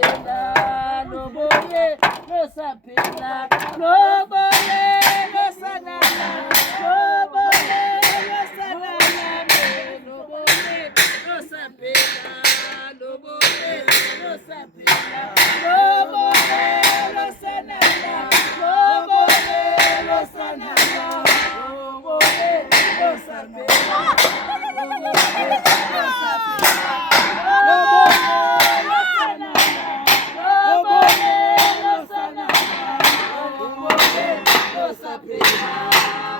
sapela, no boye, no sapela, no boye, no sanana, no boye, no sanana, no boye, no sapela, no boye, no sapela, no boye, no sanana, no boye, no sanana, no boye, no sapela,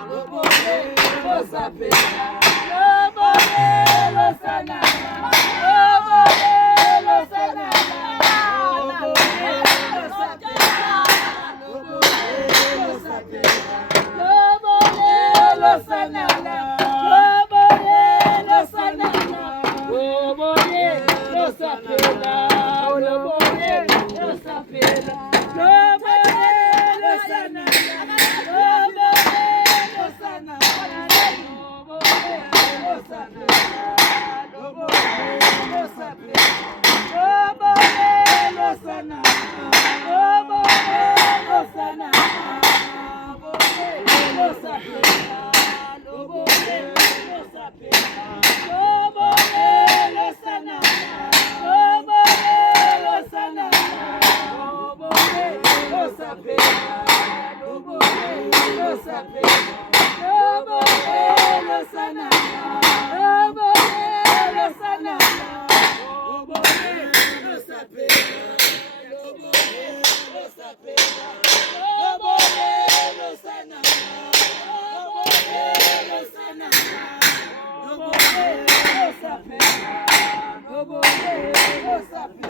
no boye, no sapela. What's up?